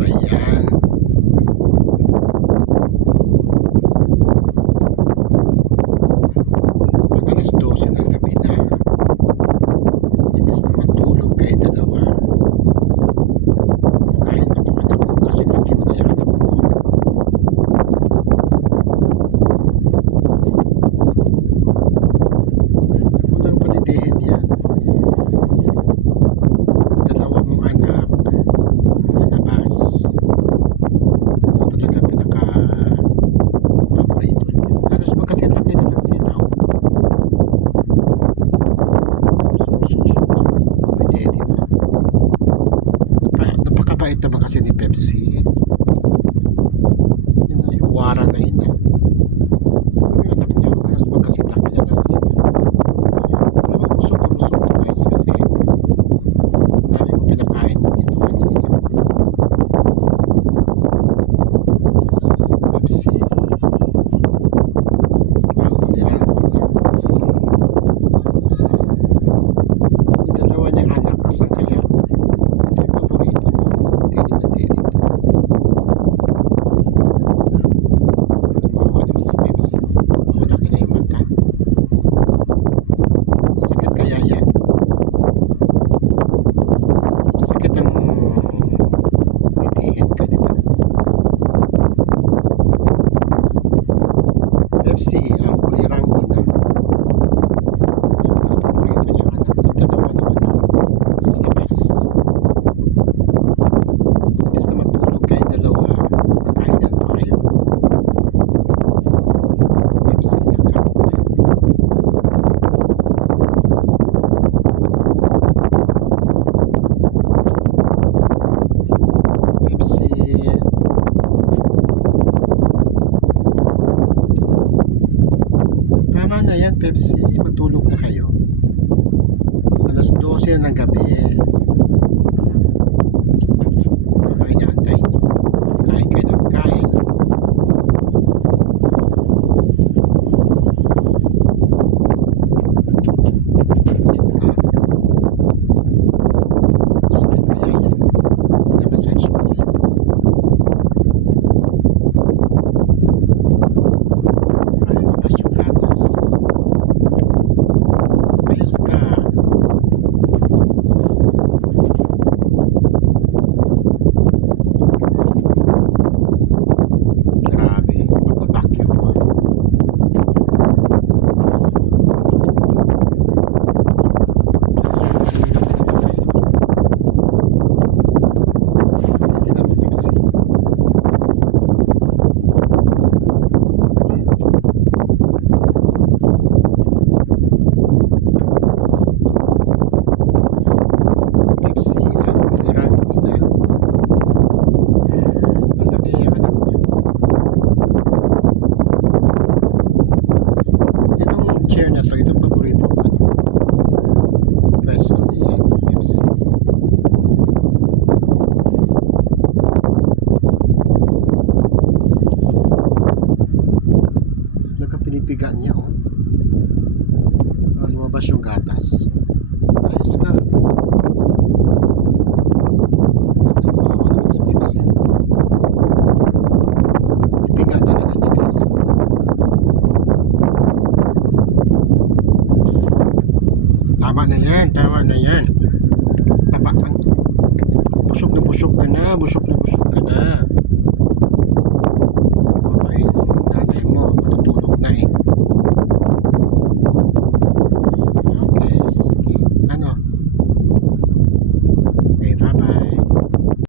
ba yan? Mag-alas 12 ng gabi na. Imbes na matulog kayo dalawa. Kahit pa itong anak mo kasi laki mo na yung anak mo. Huwag mo nang palidihin yan. Dalawa mong anak sa labas. Ito talaga pinaka-paborito niya. Halos magkasi laki na lang sila. Sumususo pa. Kumidedi pa. Napakabait naman kasi ni Pepsi. Yun na yung wara na ina. Ano yung anak niya? Halos magkasi laki na lang sila. Alam mo, busog na busog to guys kasi ang dami kong pinakain dito kanina. Pepsi. Ang ulirang ina. Yung dalawa niyang anak kasang kaya ito yung paborito niya. Teddy na teddy to. Bawa naman si Pepsi. Malaki na yung mata. Sakit kaya yan. Sakit ang titihin ka, diba? Pepsi ang ulirang ina. Kaya pinaka-paborito niya anak. Yung dalawa na wala sa labas. Imbes na matulog kayong dalawa, kakainan pa kayo. Pepsi na cut. Pepsi. Tama na yan, Pepsi. Matulog na kayo. Alas 12 ng gabi. Babay na antay nyo. Kain kayo ng kain. Grabe yun. Sakit kaya yan. Pinamassage mo niya yun. Para lumabas yung gatas. Ayos ka. Grabe, pagbabacuum mo. Hindi na mo Pepsi. Pepsi ang ulirang ina. Malaki yung anak niya. Itong chair na to, itong paborito ko. Pwesto ni Pepsi. Talagang pinipiga niya, oh. Para lumabas yung gatas. Ayos ka. Kawawa naman si Pepsi. Pinipiga talaga niya, guys. Tama na yan, tama na yan. Tama. Busog na busog ka na, busog na busog ka na.